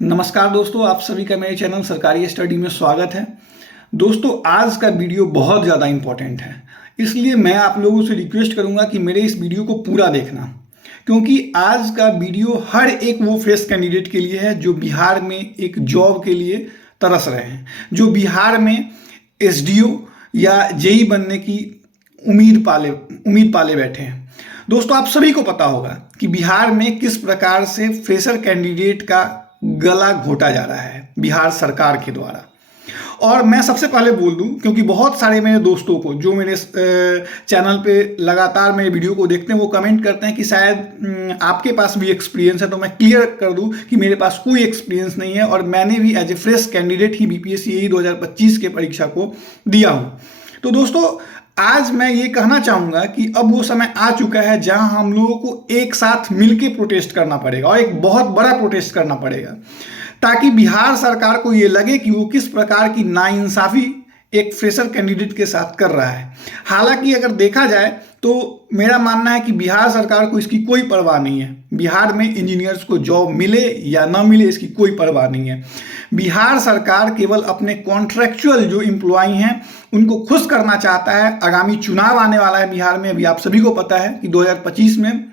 नमस्कार दोस्तों, आप सभी का मेरे चैनल सरकारी स्टडी में स्वागत है। दोस्तों, आज का वीडियो बहुत ज़्यादा इम्पोर्टेंट है, इसलिए मैं आप लोगों से रिक्वेस्ट करूंगा कि मेरे इस वीडियो को पूरा देखना, क्योंकि आज का वीडियो हर एक वो फ्रेश कैंडिडेट के लिए है जो बिहार में एक जॉब के लिए तरस रहे हैं, जो बिहार में एसडीओ या जेई बनने की उम्मीद पाले बैठे हैं। दोस्तों, आप सभी को पता होगा कि बिहार में किस प्रकार से फ्रेशर कैंडिडेट का गला घोटा जा रहा है बिहार सरकार के द्वारा। और मैं सबसे पहले बोल दूं, क्योंकि बहुत सारे मेरे दोस्तों को जो मेरे चैनल पे लगातार मेरे वीडियो को देखते हैं वो कमेंट करते हैं कि शायद आपके पास भी एक्सपीरियंस है, तो मैं क्लियर कर दूं कि मेरे पास कोई एक्सपीरियंस नहीं है और मैंने भी एज ए फ्रेश कैंडिडेट ही बीपीएससी 2025 के परीक्षा को दिया हूँ। तो दोस्तों, आज मैं ये कहना चाहूँगा कि अब वो समय आ चुका है जहां हम लोगों को एक साथ मिलके प्रोटेस्ट करना पड़ेगा और एक बहुत बड़ा प्रोटेस्ट करना पड़ेगा, ताकि बिहार सरकार को ये लगे कि वो किस प्रकार की नाइंसाफ़ी एक फ्रेशर कैंडिडेट के साथ कर रहा है। हालांकि अगर देखा जाए तो मेरा मानना है कि बिहार सरकार को इसकी कोई परवाह नहीं है। बिहार में इंजीनियर्स को जॉब मिले या ना मिले इसकी कोई परवाह नहीं है। बिहार सरकार केवल अपने कॉन्ट्रैक्चुअल जो एम्प्लॉई हैं उनको खुश करना चाहता है। आगामी चुनाव आने वाला है बिहार में, अभी आप सभी को पता है कि 2025 में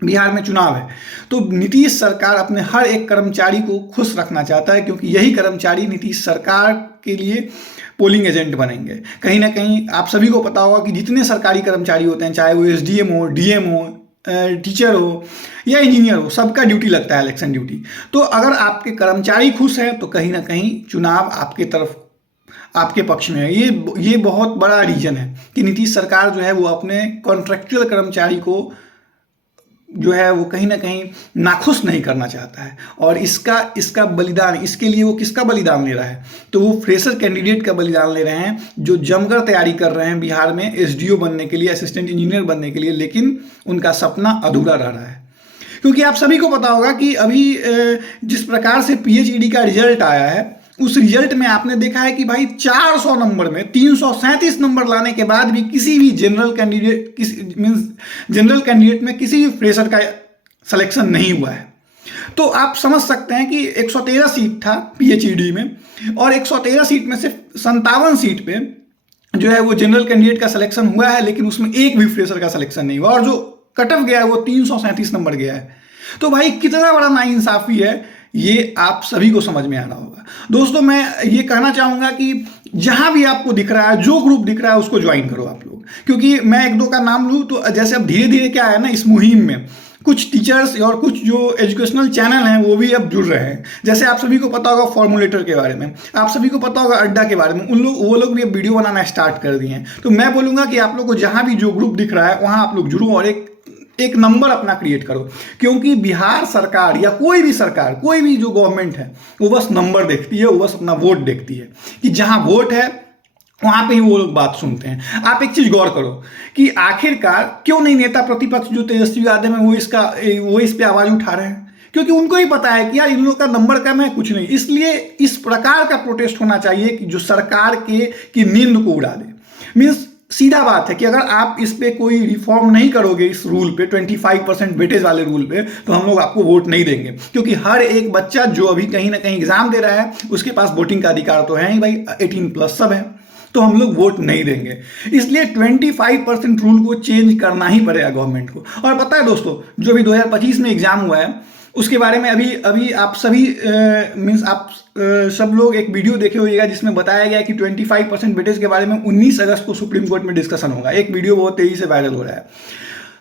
बिहार में चुनाव है, तो नीतीश सरकार अपने हर एक कर्मचारी को खुश रखना चाहता है, क्योंकि यही कर्मचारी नीतीश सरकार के लिए पोलिंग एजेंट बनेंगे। कहीं ना कहीं आप सभी को पता होगा कि जितने सरकारी कर्मचारी होते हैं, चाहे वो एसडीएम हो, डीएम हो, टीचर हो या इंजीनियर हो, सबका ड्यूटी लगता है इलेक्शन ड्यूटी। तो अगर आपके कर्मचारी खुश हैं तो कहीं ना कहीं चुनाव आपके तरफ, आपके पक्ष में है। ये बहुत बड़ा रीजन है कि नीतीश सरकार जो है वो अपने कॉन्ट्रैक्चुअल कर्मचारी को जो है वो कहीं ना कहीं नाखुश नहीं करना चाहता है। और इसका बलिदान, इसके लिए वो किसका बलिदान ले रहा है, तो वो फ्रेशर कैंडिडेट का बलिदान ले रहे हैं जो जमकर तैयारी कर रहे हैं बिहार में एसडीओ बनने के लिए, असिस्टेंट इंजीनियर बनने के लिए, लेकिन उनका सपना अधूरा रह रहा है। क्योंकि आप सभी को पता होगा कि अभी जिस प्रकार से पीएचईडी का रिजल्ट आया है, उस रिजल्ट में आपने देखा है कि भाई 400 नंबर में 337 नंबर लाने के बाद भी किसी भी जनरल कैंडिडेट में किसी भी फ्रेशर का सिलेक्शन नहीं हुआ है। तो आप समझ सकते हैं कि 113 सीट था पीएचईडी में, और 113 सीट में से 57 सीट पे जो है वो जनरल कैंडिडेट का सिलेक्शन हुआ है, लेकिन उसमें एक भी फ्रेशर का सिलेक्शन नहीं हुआ, और जो कट ऑफ गया है वो 337 नंबर गया है। तो भाई कितना बड़ा नाइंसाफी है, ये आप सभी को समझ में आ रहा होगा। दोस्तों, मैं ये कहना चाहूँगा कि जहाँ भी आपको दिख रहा है, जो ग्रुप दिख रहा है उसको ज्वाइन करो आप लोग, क्योंकि मैं एक दो का नाम लूँ तो जैसे अब धीरे धीरे क्या है ना, इस मुहिम में कुछ टीचर्स और कुछ जो एजुकेशनल चैनल हैं वो भी अब जुड़ रहे हैं। जैसे आप सभी को पता होगा फॉर्मुलेटर के बारे में, आप सभी को पता होगा अड्डा के बारे में, वो लोग भी अब वीडियो बनाना स्टार्ट कर दिए हैं। तो मैं बोलूँगा कि आप लोग को जहाँ भी जो ग्रुप दिख रहा है वहाँ आप लोग जुड़ो और एक नंबर अपना क्रिएट करो, क्योंकि बिहार सरकार या कोई भी सरकार, कोई भी जो गवर्नमेंट है वो बस नंबर देखती है, वो बस अपना वोट देखती है कि जहां वोट है वहां पे ही वो लोग बात सुनते हैं। आप एक चीज गौर करो कि आखिरकार क्यों नहीं नेता प्रतिपक्ष जो तेजस्वी यादव है वो इस पे आवाज उठा रहे हैं, क्योंकि उनको ही पता है कि यार इन लोगों का नंबर कम है, कुछ नहीं। इसलिए इस प्रकार का प्रोटेस्ट होना चाहिए कि जो सरकार की नींद को उड़ा दे। मीन्स सीधा बात है कि अगर आप इस पे कोई रिफॉर्म नहीं करोगे, इस रूल पे 25% वेटेज वाले रूल पे, तो हम लोग आपको वोट नहीं देंगे। क्योंकि हर एक बच्चा जो अभी कहीं ना कहीं एग्जाम दे रहा है उसके पास वोटिंग का अधिकार तो है ही भाई, 18+ सब है, तो हम लोग वोट नहीं देंगे। इसलिए 25% रूल को चेंज करना ही पड़ेगा गवर्नमेंट को। और पता है दोस्तों, जो अभी 2025 में एग्जाम हुआ है उसके बारे में अभी आप सभी आप सब लोग एक वीडियो देखे होइएगा जिसमें बताया गया है कि 25% वेटेज के बारे में 19 अगस्त को सुप्रीम कोर्ट में डिस्कशन होगा। एक वीडियो बहुत तेजी से वायरल हो रहा है।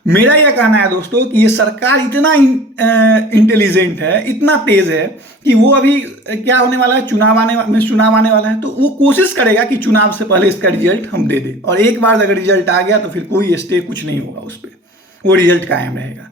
मेरा यह कहना है दोस्तों कि ये सरकार इतना इंटेलिजेंट है, इतना तेज है कि वो अभी क्या होने वाला है, चुनाव आने वाला है, तो वो कोशिश करेगा कि चुनाव से पहले इसका रिजल्ट हम दे दें। और एक बार अगर रिजल्ट आ गया तो फिर कोई स्टे कुछ नहीं होगा उस पर, वो रिजल्ट कायम रहेगा।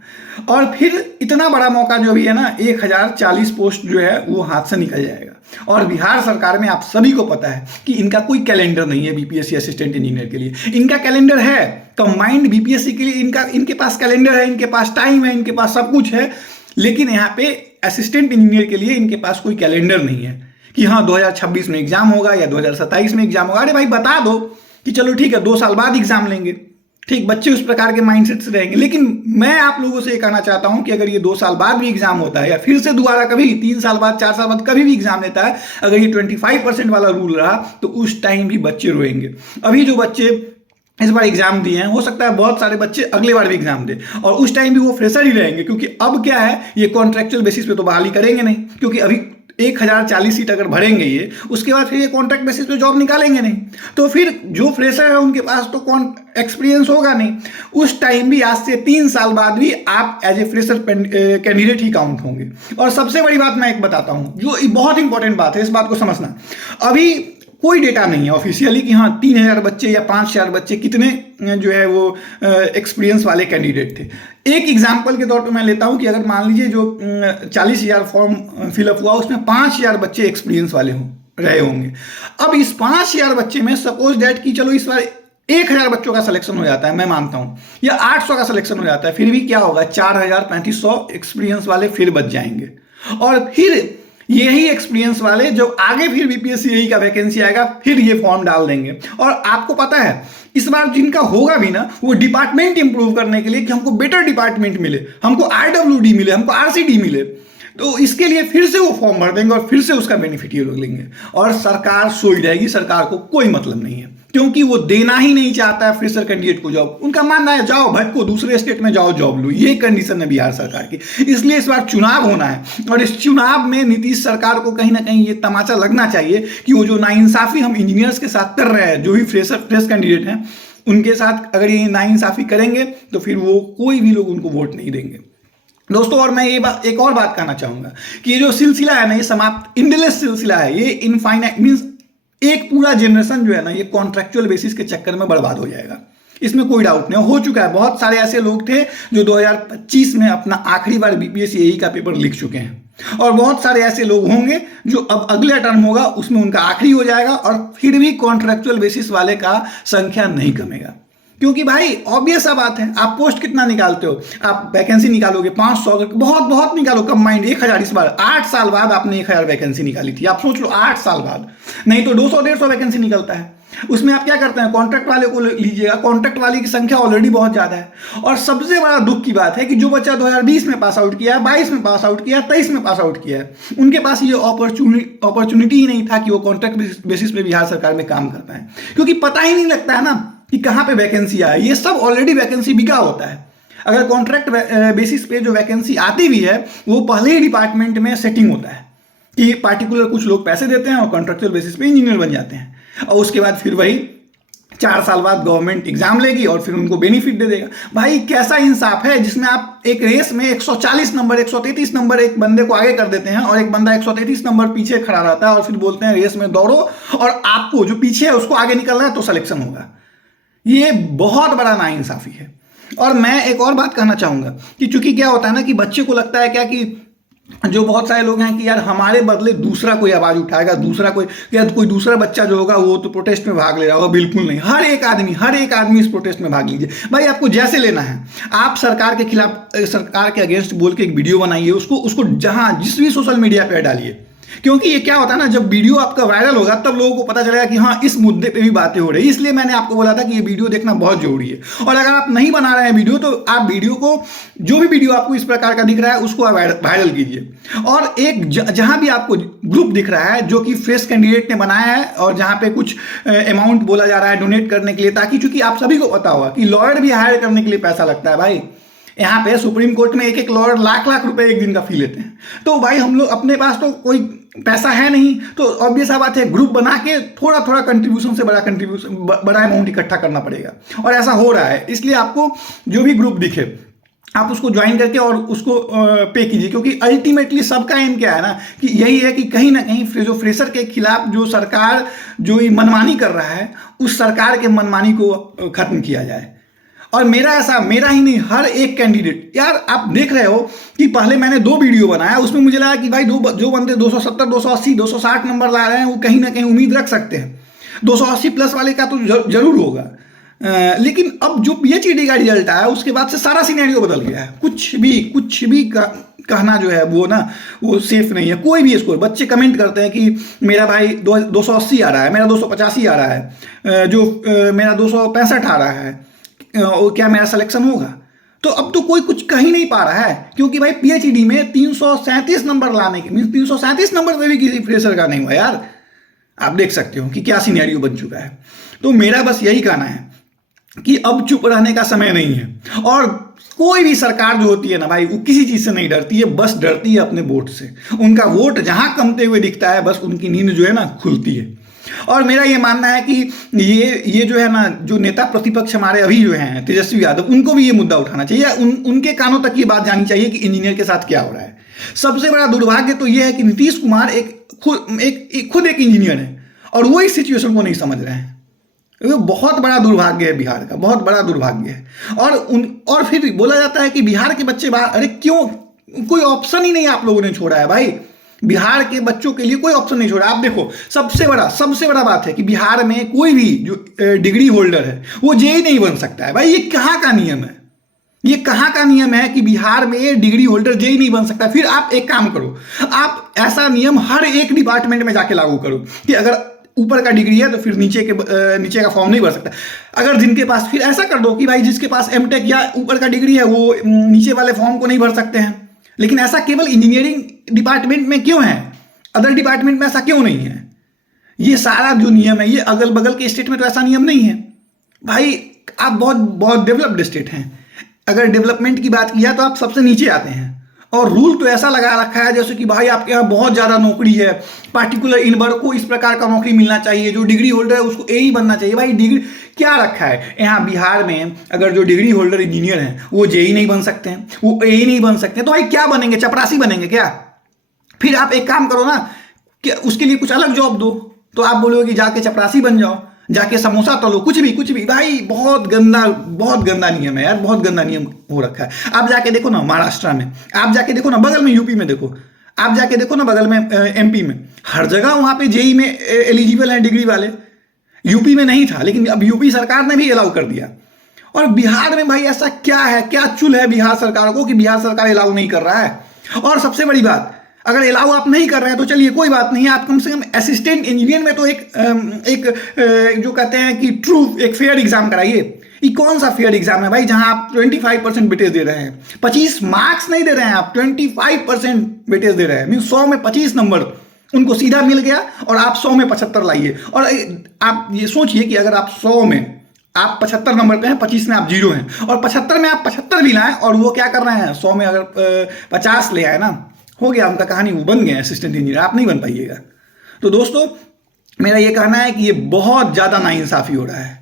और फिर इतना बड़ा मौका जो भी है ना, 1040 पोस्ट जो है वो हाथ से निकल जाएगा। और बिहार सरकार में आप सभी को पता है कि इनका कोई कैलेंडर नहीं है बीपीएससी असिस्टेंट इंजीनियर के लिए। इनका कैलेंडर है कंबाइंड बीपीएससी के लिए, इनके पास कैलेंडर है, इनके पास टाइम है, इनके पास सब कुछ है, लेकिन यहाँ पे असिस्टेंट इंजीनियर के लिए इनके पास कोई कैलेंडर नहीं है कि हाँ 2026 में एग्जाम होगा या 2027 में एग्जाम होगा। अरे भाई बता दो कि चलो ठीक है 2 साल बाद एग्जाम लेंगे, ठीक, बच्चे उस प्रकार के माइंडसेट से रहेंगे। लेकिन मैं आप लोगों से ये कहना चाहता हूं कि अगर ये 2 साल बाद भी एग्जाम होता है या फिर से दोबारा कभी 3 साल बाद 4 साल बाद कभी भी एग्जाम लेता है, अगर ये 25% वाला रूल रहा तो उस टाइम भी बच्चे रोएंगे। अभी जो बच्चे इस बार एग्जाम दिए हैं, हो सकता है बहुत सारे बच्चे अगले बार भी एग्जाम दें और उस टाइम भी वो फ्रेशर ही रहेंगे, क्योंकि अब क्या है, ये कॉन्ट्रेक्चुअल बेसिस पे तो बहाली करेंगे नहीं, क्योंकि अभी 1040 सीट अगर भरेंगे ये, उसके बाद फिर ये कॉन्ट्रैक्ट बेसिस पे जॉब निकालेंगे नहीं, तो फिर जो फ्रेशर है उनके पास तो कौन एक्सपीरियंस होगा नहीं। उस टाइम भी आज से 3 साल बाद भी आप एज ए फ्रेशर कैंडिडेट ही काउंट होंगे। और सबसे बड़ी बात मैं एक बताता हूं, जो बहुत इंपॉर्टेंट बात है, इस बात को समझना। अभी कोई डेटा नहीं है ऑफिशियली कि हाँ 3000 बच्चे या 5000 बच्चे कितने जो है वो एक्सपीरियंस वाले कैंडिडेट थे। एक एग्जांपल के तौर पे मैं लेता हूं कि अगर मान लीजिए जो 40,000 फॉर्म फिलअप हुआ उसमें 5000 बच्चे एक्सपीरियंस वाले रहे होंगे। अब इस 5000 बच्चे में सपोज दैट कि चलो इस बार 1000 बच्चों का सिलेक्शन हो जाता है, मैं मानता हूं, या 800 का सिलेक्शन हो जाता है, फिर भी क्या होगा, 4000-3500 एक्सपीरियंस वाले फिर बच जाएंगे। और फिर यही एक्सपीरियंस वाले जो आगे फिर बीपीएससी का वैकेंसी आएगा फिर ये फॉर्म डाल देंगे। और आपको पता है इस बार जिनका होगा भी ना, वो डिपार्टमेंट इंप्रूव करने के लिए कि हमको बेटर डिपार्टमेंट मिले, हमको आरडब्ल्यूडी मिले, हमको आरसीडी मिले, तो इसके लिए फिर से वो फॉर्म भर देंगे और फिर से उसका बेनिफिट ये लोग लेंगे। और सरकार सोई रहेगी, सरकार को कोई मतलब नहीं है, क्योंकि वो देना ही नहीं चाहता है फ्रेशर कैंडिडेट को जॉब। उनका मानना है जाओ भटको, दूसरे स्टेट में जाओ जॉब लो, ये कंडीशन है बिहार सरकार की। इसलिए इस बार चुनाव होना है और इस चुनाव में नीतीश सरकार को कहीं ना कहीं ये तमाचा लगना चाहिए कि वो जो नाइंसाफी हम इंजीनियर्स के साथ कर रहे हैं, जो भी फ्रेश कैंडिडेट हैं उनके साथ अगर ये नाइंसाफी करेंगे तो फिर वो कोई भी लोग उनको वोट नहीं देंगे दोस्तों। और मैं ये एक और बात कहना चाहूंगा कि ये जो सिलसिला है ना, ये समाप्त इंडलेस सिलसिला है, ये इनफाइनाइट मींस एक पूरा जनरेशन जो है ना, ये कॉन्ट्रेक्चुअल बेसिस के चक्कर में बर्बाद हो जाएगा, इसमें कोई डाउट नहीं। हो चुका है, बहुत सारे ऐसे लोग थे जो 2025 में अपना आखिरी बार बीपीएससी एई का पेपर लिख चुके हैं, और बहुत सारे ऐसे लोग होंगे जो अब अगला टर्म होगा उसमें उनका आखिरी हो जाएगा और फिर भी कॉन्ट्रेक्चुअल बेसिस वाले का संख्या नहीं कमेगा। क्योंकि भाई ऑब्वियस सा बात है, आप पोस्ट कितना निकालते हो, आप वैकेंसी निकालोगे 500, बहुत बहुत निकालो, कम माइंड 1000। इस बार 8 साल बाद आपने 1000 वैकेंसी निकाली थी, आप सोच लो 8 साल बाद, नहीं तो 200-150 वैकेंसी निकलता है। उसमें आप क्या करते हैं, कॉन्ट्रैक्ट वाले को लीजिएगा, कॉन्ट्रैक्ट वाले की संख्या ऑलरेडी बहुत ज्यादा है। और सबसे बड़ा दुख की बात है कि जो बच्चा 2020 में पास आउट किया है, 22 में पास आउट किया है, 23 में पास आउट किया है, उनके पास ये अपॉर्चुनिटी ही नहीं था कि वो कॉन्ट्रैक्ट बेसिस पे बिहार सरकार में काम कर पाए, क्योंकि पता ही नहीं लगता है ना कि कहाँ पे वैकेंसी आए। ये सब ऑलरेडी वैकेंसी बिका होता है। अगर कॉन्ट्रैक्ट बेसिस पे जो वैकेंसी आती भी है वो पहले ही डिपार्टमेंट में सेटिंग होता है कि पार्टिकुलर कुछ लोग पैसे देते हैं और कॉन्ट्रैक्चुअल बेसिस पे इंजीनियर बन जाते हैं, और उसके बाद फिर वही 4 साल बाद गवर्नमेंट एग्जाम लेगी और फिर उनको बेनिफिट दे देगा। भाई कैसा इंसाफ है जिसमें आप एक रेस में 140 नंबर 133 नंबर एक बंदे को आगे कर देते हैं और एक बंदा 133 नंबर पीछे खड़ा रहता है और फिर बोलते हैं रेस में दौड़ो और आपको जो पीछे है उसको आगे निकलना है तो सिलेक्शन होगा। ये बहुत बड़ा नाइंसाफी है। और मैं एक और बात कहना चाहूंगा कि चूंकि क्या होता है ना कि बच्चे को लगता है क्या कि जो बहुत सारे लोग हैं कि यार हमारे बदले दूसरा कोई आवाज उठाएगा, दूसरा कोई दूसरा बच्चा जो होगा वो तो प्रोटेस्ट में भाग ले रहा होगा। बिल्कुल नहीं, हर एक आदमी इस प्रोटेस्ट में भाग लीजिए। भाई आपको जैसे लेना है, आप सरकार के खिलाफ, सरकार के अगेंस्ट बोल के एक वीडियो बनाइए, उसको जहां जिस भी सोशल मीडिया पे डालिए, क्योंकि ये क्या होता है ना, जब वीडियो आपका वायरल होगा तब लोगों को पता चलेगा कि हाँ इस मुद्दे पे भी बातें हो रही है। इसलिए मैंने आपको बोला था कि ये वीडियो देखना बहुत जरूरी है। और अगर आप नहीं बना रहे हैं वीडियो तो आप वीडियो को, जो भी वीडियो आपको इस प्रकार का दिख रहा है उसको वायरल कीजिए। और एक जहां भी आपको ग्रुप दिख रहा है जो कि फ्रेश कैंडिडेट ने बनाया है और जहां पे कुछ अमाउंट बोला जा रहा है डोनेट करने के लिए, ताकि चूंकि आप सभी को पता होगा कि लॉयर भी हायर करने के लिए पैसा लगता है। भाई यहाँ पे सुप्रीम कोर्ट में एक लॉयर लाख रुपए एक दिन का फी लेते हैं। तो भाई हम लोग अपने पास तो कोई पैसा है नहीं, तो ऑब्वियस सा बात है ग्रुप बना के थोड़ा कंट्रीब्यूशन से बड़ा अमाउंट इकट्ठा करना पड़ेगा, और ऐसा हो रहा है। इसलिए आपको जो भी ग्रुप दिखे आप उसको ज्वाइन करके और उसको पे कीजिए, क्योंकि अल्टीमेटली सबका एम क्या है ना कि यही है कि कहीं ना कहीं जो फ्रेशर के खिलाफ जो सरकार जो मनमानी कर रहा है उस सरकार के मनमानी को खत्म किया जाए। और मेरा ही नहीं, हर एक कैंडिडेट, यार आप देख रहे हो कि पहले मैंने 2 वीडियो बनाया, उसमें मुझे लगा कि भाई जो बंदे 270 280 260 नंबर ला रहे हैं वो कहीं ना कहीं उम्मीद रख सकते हैं, 280 प्लस वाले का तो जरूर होगा। लेकिन अब जो पीएचडी का रिजल्ट आया उसके बाद से सारा सिनेरियो बदल गया है। कुछ भी कहना जो है वो ना वो सेफ नहीं है। कोई भी स्कोर, बच्चे कमेंट करते हैं कि मेरा भाई 280 आ रहा है, मेरा 285 आ रहा है, जो मेरा 265 आ रहा है। क्या मेरा सिलेक्शन होगा? तो अब तो कोई कुछ कह ही नहीं पा रहा है, क्योंकि भाई पीएचडी में 337 नंबर लाने के, मीन 337 नंबर से भी किसी फ्रेशर का नहीं हुआ यार। आप देख सकते हो कि क्या सिनेरियो बन चुका है। तो मेरा बस यही कहना है कि अब चुप रहने का समय नहीं है। और कोई भी सरकार जो होती है ना भाई, वो किसी चीज से नहीं डरती है, बस डरती है अपने वोट से। उनका वोट जहां कमते हुए दिखता है, बस उनकी नींद जो है ना खुलती है। और मेरा ये मानना है कि ये जो है ना, जो नेता प्रतिपक्ष हमारे अभी जो हैं तेजस्वी यादव, उनको भी ये मुद्दा उठाना चाहिए। उनके कानों तक ये बात जानी चाहिए कि इंजीनियर के साथ क्या हो रहा है। सबसे बड़ा दुर्भाग्य तो ये है कि नीतीश कुमार खुद एक इंजीनियर है और वो इस सिचुएशन को नहीं समझ रहे हैं। ये बहुत बड़ा दुर्भाग्य है बिहार का, बहुत बड़ा दुर्भाग्य है। और फिर बोला जाता है कि बिहार के बच्चे बाहर, अरे क्यों? कोई ऑप्शन ही नहीं आप लोगों ने छोड़ा है भाई। बिहार के बच्चों के लिए कोई ऑप्शन नहीं छोड़ा। आप देखो, सबसे बड़ा बात है कि बिहार में कोई भी जो डिग्री होल्डर है वो जेई नहीं बन सकता है। भाई ये कहाँ का नियम है? ये कहाँ का नियम है कि बिहार में डिग्री होल्डर जेई नहीं बन सकता? फिर आप एक काम करो, आप ऐसा नियम हर एक डिपार्टमेंट में जाके लागू करो कि अगर ऊपर का डिग्री है तो फिर नीचे का फॉर्म नहीं भर सकता। अगर जिनके पास, फिर ऐसा कर दो कि भाई जिसके पास एमटेक या ऊपर का डिग्री है वो नीचे वाले फॉर्म को नहीं भर सकते हैं। लेकिन ऐसा केवल इंजीनियरिंग डिपार्टमेंट में क्यों है? अदर डिपार्टमेंट में ऐसा क्यों नहीं है? ये सारा जो नियम है, ये अगल बगल के स्टेट में तो ऐसा नियम नहीं है भाई। आप बहुत डेवलप्ड स्टेट हैं। अगर डेवलपमेंट की बात किया तो आप सबसे नीचे आते हैं। और रूल तो ऐसा लगा रखा है जैसे कि भाई आपके यहाँ बहुत ज़्यादा नौकरी है, पार्टिकुलर इन वर्ग को इस प्रकार का नौकरी मिलना चाहिए, जो डिग्री होल्डर है उसको एई बनना चाहिए। भाई डिग्री क्या रखा है यहाँ बिहार में? अगर जो डिग्री होल्डर इंजीनियर हैं वो जेई नहीं बन सकते हैं, वो एई नहीं बन सकते हैं, तो भाई क्या बनेंगे? चपरासी बनेंगे क्या? फिर आप एक काम करो ना कि उसके लिए कुछ अलग जॉब दो। तो आप बोलोगे कि जाके चपरासी बन जाओ, जाके समोसा तलो, कुछ भी। भाई बहुत गंदा नियम है यार, बहुत गंदा नियम हो रखा है। आप जाके देखो ना महाराष्ट्र में, आप जाके देखो ना बगल में यूपी में, देखो आप जाके देखो ना बगल में एमपी में, हर जगह वहां पे जेई में एलिजिबल हैं डिग्री वाले। यूपी में नहीं था, लेकिन अब यूपी सरकार ने भी अलाउ कर दिया। और बिहार में भाई ऐसा क्या है, क्या चुल है बिहार सरकार को कि बिहार सरकार अलाउ नहीं कर रहा है? और सबसे बड़ी बात, अगर अलाउ आप नहीं कर रहे हैं तो चलिए कोई बात नहीं है, आप कम से कम असिस्टेंट इंजीनियर में तो एक जो कहते हैं कि एक फेयर एग्जाम कराइए। ये कौन सा फेयर एग्जाम है भाई जहां आप 25% वेटेज दे रहे हैं? 25 मार्क्स नहीं दे रहे हैं आप, 25% वेटेज दे रहे हैं। मीन 100 में 25 नंबर उनको सीधा मिल गया और आप 100 में 75 लाइए। और आप ये सोचिए कि अगर आप 100 में आप 75 नंबर पे हैं, 25 में आप 0 हैं, और 75 में आप 75 भी लाएं और वो क्या कर रहे हैं 100 में अगर 50 ले आए ना, हो गया उनका कहानी, वो बन गए असिस्टेंट इंजीनियर, आप नहीं बन पाइएगा। तो दोस्तों मेरा ये कहना है कि ये बहुत ज़्यादा नाइंसाफ़ी हो रहा है।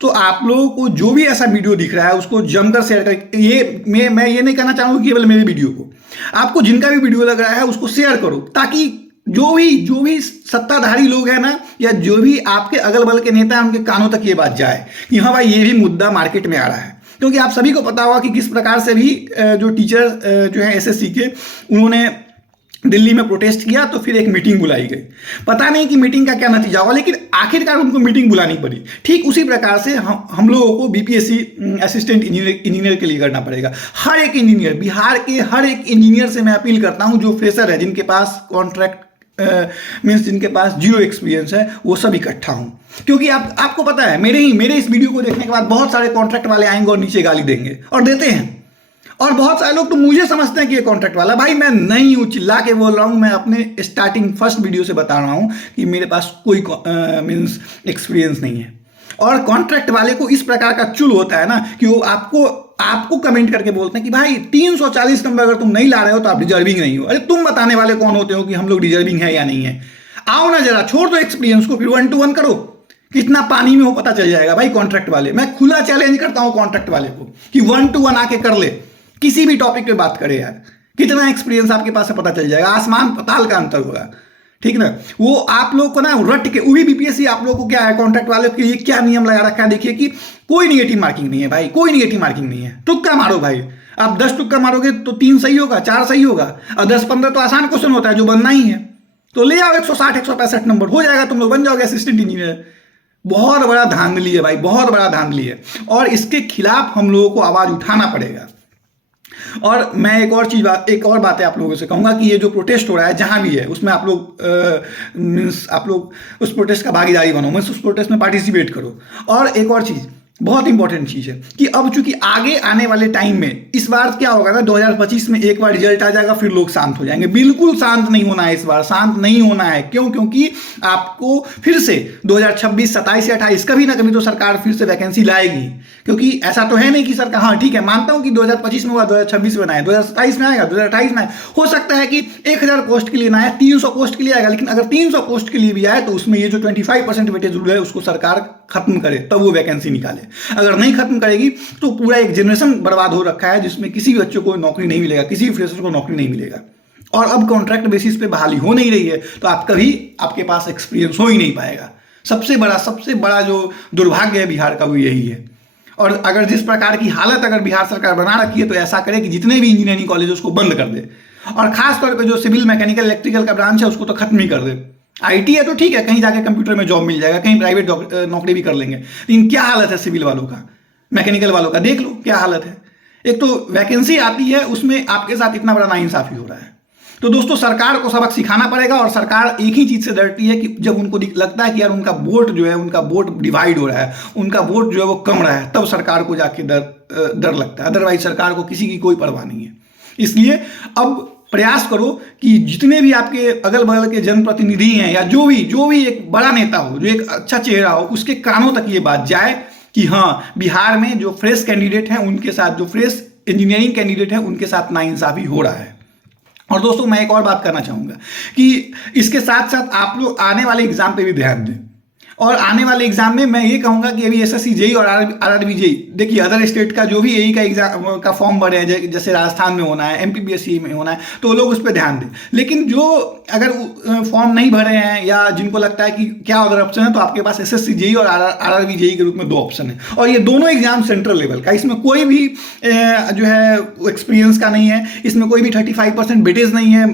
तो आप लोगों को जो भी ऐसा वीडियो दिख रहा है उसको जमकर शेयर कर। ये मैं ये नहीं कहना चाहूँगा केवल मेरे वीडियो को, आपको जिनका भी वीडियो लग रहा है उसको शेयर करो, ताकि जो भी सत्ताधारी लोग हैं ना, या जो भी आपके अगल बगल के नेता हैं, उनके कानों तक ये बात जाए कि हाँ भाई ये भी मुद्दा मार्केट में आ रहा है। क्योंकि आप सभी को पता होगा कि किस प्रकार से भी जो टीचर जो है एसएससी के, उन्होंने दिल्ली में प्रोटेस्ट किया तो फिर एक मीटिंग बुलाई गई। पता नहीं कि मीटिंग का क्या नतीजा हुआ, लेकिन आखिरकार उनको मीटिंग बुलानी पड़ी। ठीक उसी प्रकार से हम लोगों को बीपीएससी असिस्टेंट इंजीनियर के लिए करना पड़ेगा। हर एक इंजीनियर, बिहार के हर एक इंजीनियर से मैं अपील करता हूं जो फ्रेशर है, जिनके पास कॉन्ट्रैक्ट मीन्स जिनके पास 0 एक्सपीरियंस है, वो सब इकट्ठा हूं। क्योंकि आपको पता है मेरे इस वीडियो को देखने के बाद बहुत सारे कॉन्ट्रैक्ट वाले आएंगे और नीचे गाली देंगे, और देते हैं। और बहुत सारे लोग तो मुझे समझते हैं कि ये कॉन्ट्रैक्ट वाला। भाई मैं नहीं हूं, चिल्ला के बोल रहा हूं, मैं अपने स्टार्टिंग फर्स्ट वीडियो से बता रहा हूं कि मेरे पास कोई मीन्स एक्सपीरियंस नहीं है। और कॉन्ट्रैक्ट वाले को इस प्रकार का चुल होता है ना कि वो आपको कमेंट करके बोलते हैं कि भाई 340 नंबर अगर तुम नहीं ला रहे हो तो आप डिजर्विंग नहीं हो। अरे तुम बताने वाले कौन होते हो कि हम लोग डिजर्विंग है या नहीं है? आओ ना जरा, छोड़ दो एक्सपीरियंस को, फिर 1 to 1 करो। कितना पानी में हो पता चल जाएगा भाई। कॉन्ट्रैक्ट वाले, मैं खुला चैलेंज करता हूं कॉन्ट्रैक्ट वाले को कि 1 to 1 आके कर ले, किसी भी टॉपिक पे बात करे यार। कितना एक्सपीरियंस आपके पास है पता चल जाएगा, आसमान पताल का अंतर होगा। ठीक ना? वो आप लोग को ना रट के, वो भी बीपीएससी आप लोग को क्या है, कॉन्ट्रैक्ट वाले के लिए क्या नियम लगा रखा है देखिए कि कोई निगेटिव मार्किंग नहीं है भाई, कोई निगेटिव मार्किंग नहीं है। तुक्का मारो भाई, आप 10 तुक्का मारोगे तो 3 सही होगा, 4 सही होगा, और 10-15 तो आसान क्वेश्चन होता है जो बनना ही है। तो ले आओ 160-165 नंबर, हो जाएगा, तुम लोग बन जाओगे असिस्टेंट इंजीनियर। बहुत बड़ा धांधली है भाई, बहुत बड़ा धांधली है, और इसके खिलाफ हम लोगों को आवाज उठाना पड़ेगा। और मैं एक और बात है आप लोगों से कहूंगा कि ये जो प्रोटेस्ट हो रहा है जहां भी है, उसमें आप लोग उस प्रोटेस्ट का भागीदारी बनो, मीन्स उस प्रोटेस्ट में पार्टिसिपेट करो। और एक और चीज, बहुत इंपॉर्टेंट चीज है कि अब चूंकि आगे आने वाले टाइम में इस बार क्या होगा ना, 2025 में एक बार रिजल्ट आ जाएगा, फिर लोग शांत हो जाएंगे। बिल्कुल शांत नहीं होना है, इस बार शांत नहीं होना है। क्यों? क्योंकि आपको फिर से 2026, 27 या 28 कभी ना कभी तो सरकार फिर से वैकेंसी लाएगी। क्योंकि ऐसा तो है नहीं कि सरकार, हाँ ठीक है मानता हूं कि 2025 में हुआ, 2026 में आए, 2027 में आएगा, 2028 में आए, हो सकता है कि 1000 पोस्ट के लिए ना आए, 300 पोस्ट के लिए आएगा। लेकिन अगर 300 पोस्ट के लिए भी आए तो उसमें ये जो 25% वेटेज रूल है उसको सरकार खत्म करे, तब वो वैकेंसी निकाले। अगर नहीं खत्म करेगी तो पूरा एक जनरेशन बर्बाद हो रखा है, जिसमें किसी भी बच्चों को नौकरी नहीं मिलेगा, किसी भी फ्रेशर को नौकरी नहीं मिलेगा। और अब कॉन्ट्रैक्ट बेसिस पे बहाली हो नहीं रही है, तो आप कभी आपके पास एक्सपीरियंस हो ही नहीं पाएगा। सबसे बड़ा जो दुर्भाग्य है बिहार का वो यही है। और अगर जिस प्रकार की हालत अगर बिहार सरकार बना रखी है, तो ऐसा करे कि जितने भी इंजीनियरिंग कॉलेज उसको बंद कर दे, और खास तौर पे जो सिविल, मैकेनिकल, इलेक्ट्रिकल का ब्रांच है उसको तो खत्म ही कर दे। आईटी है तो ठीक है, कहीं जाके कंप्यूटर में जॉब मिल जाएगा, कहीं प्राइवेट नौकरी भी कर लेंगे। लेकिन क्या हालत है सिविल वालों का, मैकेनिकल वालों का, देख लो क्या हालत है। एक तो वैकेंसी आती है, उसमें आपके साथ इतना बड़ा नाइंसाफी हो रहा है। तो दोस्तों सरकार को सबक सिखाना पड़ेगा। और सरकार एक ही चीज से डरती है कि जब उनको लगता है कि यार उनका वोट जो है, उनका वोट डिवाइड हो रहा है, उनका वोट जो है वो कम रहा है, तब सरकार को जाके डर लगता है। अदरवाइज सरकार को किसी की कोई परवाह नहीं है। इसलिए अब प्रयास करो कि जितने भी आपके अगल बगल के जनप्रतिनिधि हैं, या जो भी एक बड़ा नेता हो, जो एक अच्छा चेहरा हो, उसके कानों तक ये बात जाए कि हाँ, बिहार में जो फ्रेश कैंडिडेट हैं उनके साथ, जो फ्रेश इंजीनियरिंग कैंडिडेट हैं उनके साथ नाइंसाफी हो रहा है। और दोस्तों मैं एक और बात करना चाहूंगा कि इसके साथ साथ आप लोग आने वाले एग्जाम पे भी ध्यान दें। और आने वाले एग्जाम में मैं ये कहूंगा कि अभी एसएससी जेई और आरआरबी जेई, देखिए अदर स्टेट का जो भी यही का एग्जाम का फॉर्म भरे हैं, जैसे राजस्थान में होना है, एमपीपीएससी में होना है, तो लोग उस पर ध्यान दें। लेकिन जो अगर फॉर्म नहीं भरे हैं या जिनको लगता है कि क्या अदर ऑप्शन है, तो आपके पास एसएससी जेई और आरआरबी जेई के रूप में 2 ऑप्शन है। और ये दोनों एग्जाम सेंट्रल लेवल का, इसमें कोई भी जो है एक्सपीरियंस का नहीं है, इसमें कोई भी 35% वेटेज नहीं है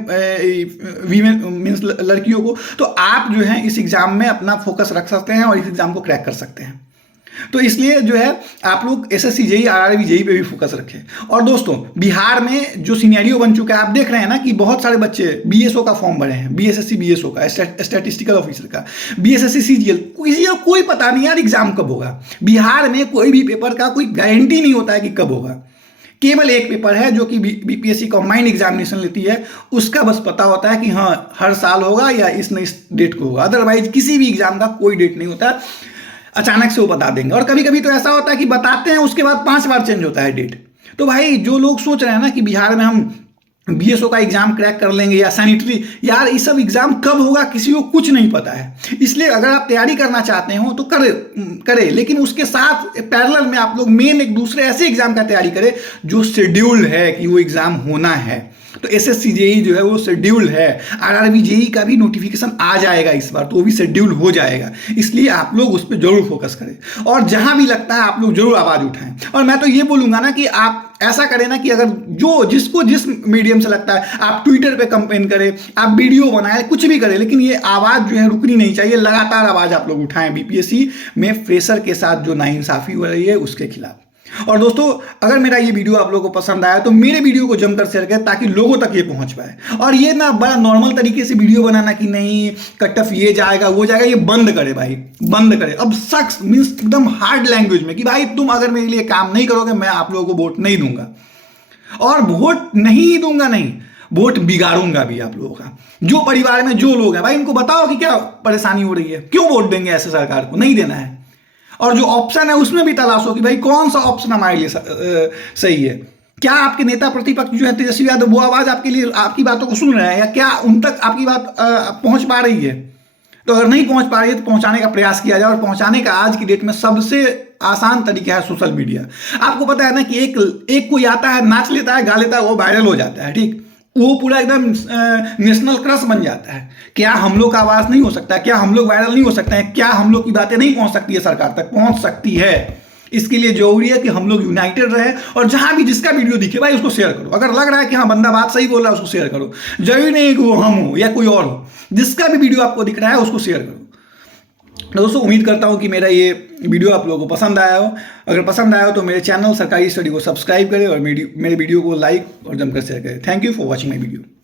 वीमेन मीन्स लड़कियों को। तो आप जो है इस एग्जाम में अपना फोकस रख सकते हैं और इस एग्जाम को क्रैक कर सकते हैं। तो इसलिए जो है आप लोग एसएससी जेई, आरआरबी जेई पे भी फोकस रखें। और दोस्तों बिहार में जो सिनेरियो बन चुका है, आप देख रहे हैं ना कि बहुत सारे बच्चे बीएसओ का फॉर्म भरे हैं, बीएसएससी बीएसओ का, स्टैटिस्टिकल ऑफिसर का, बीएसएससी सीजीएल, किसी का कोई पता नहीं यार एग्जाम कब होगा। बिहार में कोई भी पेपर का कोई गारंटी नहीं होता है कि कब होगा। केवल एक पेपर है जो कि बीपीएससी कंबाइंड एग्जामिनेशन लेती है, उसका बस पता होता है कि हाँ हर साल होगा या इस डेट को होगा। अदरवाइज किसी भी एग्जाम का कोई डेट नहीं होता, अचानक से वो बता देंगे। और कभी कभी तो ऐसा होता है कि बताते हैं उसके बाद 5 बार चेंज होता है डेट। तो भाई जो लोग सोच रहे हैं ना कि बिहार में हम बीएसओ का एग्जाम क्रैक कर लेंगे या सैनिटरी, यार ये सब एग्जाम कब होगा किसी को कुछ नहीं पता है। इसलिए अगर आप तैयारी करना चाहते हो तो करें, लेकिन उसके साथ पैरेलल में आप लोग मेन एक दूसरे ऐसे एग्जाम का तैयारी करें जो शेड्यूल्ड है कि वो एग्जाम होना है। तो एसएससी जेई जो है वो शेड्यूल है, आरआरबी जेई का भी नोटिफिकेशन आ जाएगा इस बार, तो वो भी शेड्यूल हो जाएगा। इसलिए आप लोग उस पर जरूर फोकस करें और जहां भी लगता है आप लोग जरूर आवाज उठाएं। और मैं तो ये बोलूंगा ना कि आप ऐसा करें ना कि अगर जिसको जिस मीडियम से लगता है, आप ट्विटर पे कंपेन करें, आप वीडियो बनाएं, कुछ भी करें, लेकिन ये आवाज जो है रुकनी नहीं चाहिए। लगातार आवाज आप लोग उठाएं बीपीएससी में फ्रेशर के साथ जो नाइंसाफी हो रही है उसके खिलाफ। और दोस्तों अगर मेरा ये वीडियो आप लोगों को पसंद आया तो मेरे वीडियो को जमकर शेयर करें ताकि लोगों तक ये पहुंच पाए। और ये ना बड़ा नॉर्मल तरीके से वीडियो बनाना कि नहीं कट ऑफ ये जाएगा वो जाएगा, ये बंद करे भाई, बंद करे। अब सख्त मीन्स एकदम हार्ड लैंग्वेज में कि भाई तुम अगर मेरे लिए काम नहीं करोगे मैं आप लोगों को वोट नहीं दूंगा, और वोट नहीं दूंगा नहीं, वोट बिगाड़ूंगा भी आप लोगों का। जो परिवार में जो लोग हैं भाई इनको बताओ कि क्या परेशानी हो रही है, क्यों वोट देंगे ऐसे सरकार को, नहीं देना है। और जो ऑप्शन है उसमें भी तलाशो कि भाई कौन सा ऑप्शन हमारे लिए सही है। क्या आपके नेता प्रतिपक्ष जो है तेजस्वी यादव वो आवाज आपके लिए आपकी बातों को सुन रहे हैं, या क्या उन तक आपकी बात पहुंच पा रही है? तो अगर नहीं पहुंच पा रही है तो पहुंचाने का प्रयास किया जाए। और पहुंचाने का आज की डेट में सबसे आसान तरीका है सोशल मीडिया। आपको पता है ना कि एक कोई आता है, नाच लेता है, गा लेता है, वो वायरल हो जाता है, ठीक, वो पूरा एकदम नेशनल क्रश बन जाता है। क्या हम लोग का आवाज नहीं हो सकता? क्या हम लोग वायरल नहीं हो सकते हैं? क्या हम लोग की बातें नहीं पहुंच सकती है सरकार तक? पहुंच सकती है। इसके लिए जरूरी है कि हम लोग यूनाइटेड रहे और जहां भी जिसका वीडियो दिखे भाई उसको शेयर करो। अगर लग रहा है कि हाँ बंदा बात सही बोल रहा है उसको शेयर करो, जरूरी नहीं कि वो हम हो या कोई और हो, जिसका भी वीडियो आपको दिख रहा है उसको शेयर करो। दोस्तों उम्मीद करता हूं कि मेरा ये वीडियो आप लोगों को पसंद आया हो। अगर पसंद आया हो तो मेरे चैनल सरकारी स्टडी को सब्सक्राइब करें और मेरे वीडियो को लाइक और जमकर शेयर करें। Thank you for watching my video.